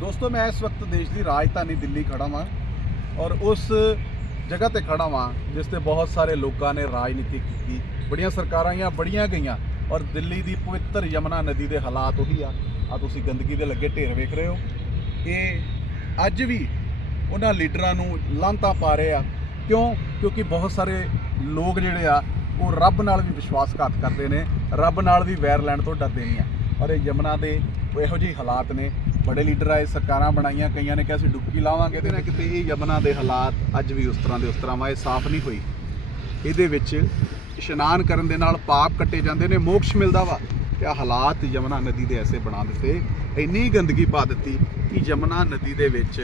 ਦੋਸਤੋ, ਮੈਂ ਇਸ ਵਕਤ ਦੇਸ਼ ਦੀ ਰਾਜਧਾਨੀ ਦਿੱਲੀ ਖੜਾ ਵਾਂ ਔਰ ਉਸ ਜਗ੍ਹਾ ਤੇ ਖੜਾ ਵਾਂ ਜਿਸ ਤੇ ਬਹੁਤ ਸਾਰੇ ਲੋਕਾਂ ਨੇ ਰਾਜਨੀਤੀ ਕੀਤੀ। ਬੜੀਆਂ ਸਰਕਾਰਾਂ ਆਈਆਂ, ਬੜੀਆਂ ਗਈਆਂ ਔਰ ਦਿੱਲੀ ਦੀ ਪਵਿੱਤਰ ਯਮਨਾ ਨਦੀ ਦੇ ਹਾਲਾਤ ਉਹੀ ਆ। ਆ ਤੁਸੀਂ ਗੰਦਗੀ ਦੇ ਲੱਗੇ ਢੇਰ ਵੇਖ ਰਹੇ ਹੋ। ਇਹ ਅੱਜ ਵੀ ਉਹਨਾਂ ਲੀਡਰਾਂ ਨੂੰ ਲਾਂਤਾ ਪਾ ਰਹੇ ਆ। ਕਿਉਂ? ਕਿਉਂਕਿ ਬਹੁਤ ਸਾਰੇ ਲੋਕ ਜਿਹੜੇ ਆ, ਉਹ ਰੱਬ ਨਾਲ ਵੀ ਵਿਸ਼ਵਾਸਘਾਤ ਕਰਦੇ ਨੇ, ਰੱਬ ਨਾਲ ਵੀ ਵੈਰ ਲੈਣ ਤੋਂ ਡਰਦੇ ਨਹੀਂ ਆ ਔਰ ਇਹ ਯਮਨਾ ਦੇ ਇਹੋ ਜਿਹੇ ਹਾਲਾਤ ਨੇ। ਬੜੇ ਲੀਡਰ ਆਏ, ਸਰਕਾਰਾਂ ਬਣਾਈਆਂ, ਕਈਆਂ ਨੇ ਕਿਹਾ ਸੀ ਡੁੱਬਕੀ ਲਾਵਾਂਗੇ ਤੇ ਨਾ ਕਿਤੇ ਇਹ ਯਮਨਾ ਦੇ ਹਾਲਾਤ ਅੱਜ ਵੀ ਉਸ ਤਰ੍ਹਾਂ ਦੇ, ਉਸ ਤਰ੍ਹਾਂ ਵਾ ਇਹ ਸਾਫ਼ ਨਹੀਂ ਹੋਈ ਇਹਦੇ ਵਿੱਚ ਇਸ਼ਨਾਨ ਕਰਨ ਦੇ ਨਾਲ ਪਾਪ ਕੱਟੇ ਜਾਂਦੇ ਨੇ, ਮੋਕਸ਼ ਮਿਲਦਾ ਵਾ ਤੇ ਆਹ ਹਾਲਾਤ ਯਮਨਾ ਨਦੀ ਦੇ ਐਸੇ ਬਣਾ ਦਿੱਤੇ। ਇੰਨੀ ਗੰਦਗੀ ਪਾ ਦਿੱਤੀ ਕਿ ਯਮਨਾ ਨਦੀ ਦੇ ਵਿੱਚ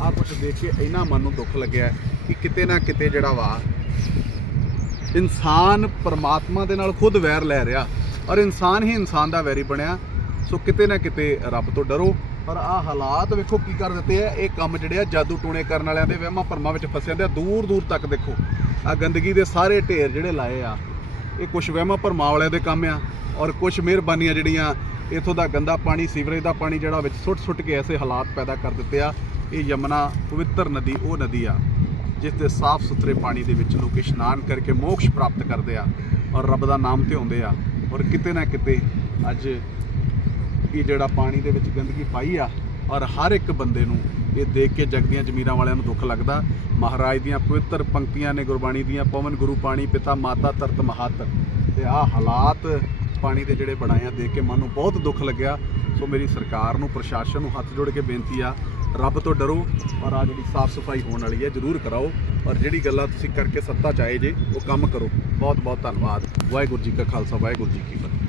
ਆਹ ਕੁਝ ਦੇਖ ਕੇ ਇੰਨਾ ਮਨ ਨੂੰ ਦੁੱਖ ਲੱਗਿਆ ਕਿ ਕਿਤੇ ਨਾ ਕਿਤੇ ਜਿਹੜਾ ਵਾ, ਇਨਸਾਨ ਪਰਮਾਤਮਾ ਦੇ ਨਾਲ ਖੁਦ ਵੈਰ ਲੈ ਰਿਹਾ ਔਰ ਇਨਸਾਨ ਹੀ ਇਨਸਾਨ ਦਾ ਵੈਰੀ ਬਣਿਆ। ਸੋ ਕਿਤੇ ਨਾ ਕਿਤੇ ਰੱਬ ਤੋਂ ਡਰੋ, ਪਰ ਆਹ ਹਾਲਾਤ ਵੇਖੋ ਕੀ ਕਰ ਦਿੱਤੇ ਆ। ਇਹ ਕੰਮ ਜਿਹੜੇ ਆ ਜਾਦੂ ਟੂਣੇ ਕਰਨ ਵਾਲਿਆਂ ਦੇ ਵਹਿਮਾਂ ਭਰਮਾਂ ਵਿੱਚ ਫਸੇ ਹੁੰਦੇ ਆ। ਦੂਰ ਦੂਰ ਤੱਕ ਦੇਖੋ ਆ ਗੰਦਗੀ ਦੇ ਸਾਰੇ ਢੇਰ ਜਿਹੜੇ ਲਾਏ ਆ। ਇਹ ਕੁਝ ਵਹਿਮਾਂ ਭਰਮਾਂ ਵਾਲਿਆਂ ਦੇ ਕੰਮ ਆ ਔਰ ਕੁਝ ਮਿਹਰਬਾਨੀਆਂ ਜਿਹੜੀਆਂ ਇਥੋਂ ਦਾ ਗੰਦਾ ਪਾਣੀ, ਸੀਵਰੇਜ ਦਾ ਪਾਣੀ ਜਿਹੜਾ ਵਿੱਚ ਸੁੱਟ ਸੁੱਟ ਕੇ ਐਸੇ ਹਾਲਾਤ ਪੈਦਾ ਕਰ ਦਿੱਤੇ ਆ। ਇਹ ਯਮਨਾ ਪਵਿੱਤਰ ਨਦੀ, ਉਹ ਨਦੀ ਆ, ਜਿਸ ਦੇ ਸਾਫ਼ ਸੁਥਰੇ ਪਾਣੀ ਦੇ ਵਿੱਚ ਲੋਕ ਇਸ਼ਨਾਨ ਕਰਕੇ ਮੋਕਸ਼ ਪ੍ਰਾਪਤ ਕਰਦੇ ਆ ਔਰ ਰੱਬ ਦਾ ਨਾਮ ਤੇ ਆਉਂਦੇ ਆ। ਔਰ ਕਿਤੇ ਨਾ ਕਿਤੇ ਅੱਜ ਇਹ ਜਿਹੜਾ ਪਾਣੀ ਦੇ ਵਿੱਚ ਗੰਦਗੀ ਪਾਈ ਆ ਔਰ ਹਰ ਇੱਕ ਬੰਦੇ ਨੂੰ ਇਹ ਦੇਖ ਕੇ ਜਗਦੀਆਂ ਜ਼ਮੀਰਾਂ ਵਾਲਿਆਂ ਨੂੰ ਦੁੱਖ ਲੱਗਦਾ। ਮਹਾਰਾਜ ਦੀਆਂ ਪਵਿੱਤਰ ਪੰਕਤੀਆਂ ਨੇ ਗੁਰਬਾਣੀ ਦੀਆਂ, ਪਵਨ ਗੁਰੂ ਪਾਣੀ ਪਿਤਾ ਮਾਤਾ ਤਰਤ ਮਹਤ। ਤੇ ਆਹ ਹਾਲਾਤ ਪਾਣੀ ਦੇ ਜਿਹੜੇ ਬਣਾਏ ਆ, ਦੇਖ ਕੇ ਮਨ ਨੂੰ ਬਹੁਤ ਦੁੱਖ ਲੱਗਿਆ। ਸੋ ਮੇਰੀ ਸਰਕਾਰ ਨੂੰ, ਪ੍ਰਸ਼ਾਸਨ ਨੂੰ ਹੱਥ ਜੋੜ ਕੇ ਬੇਨਤੀ ਆ, ਰੱਬ ਤੋਂ ਡਰੋ ਔਰ ਆ ਜਿਹੜੀ ਸਾਫ਼ ਸਫ਼ਾਈ ਹੋਣ ਵਾਲੀ ਹੈ ਜਰੂਰ ਕਰਾਓ। ਔਰ ਜਿਹੜੀ ਗੱਲਾਂ ਤੁਸੀਂ ਕਰਕੇ ਸੱਤਾ ਚਾਹੇ ਜੇ, ਉਹ ਕੰਮ ਕਰੋ। ਬਹੁਤ ਬਹੁਤ ਧੰਨਵਾਦ। ਵਾਹਿਗੁਰੂ ਜੀ ਕਾ ਖਾਲਸਾ, ਵਾਹਿਗੁਰੂ ਜੀ ਕੀ ਫਤਿਹ।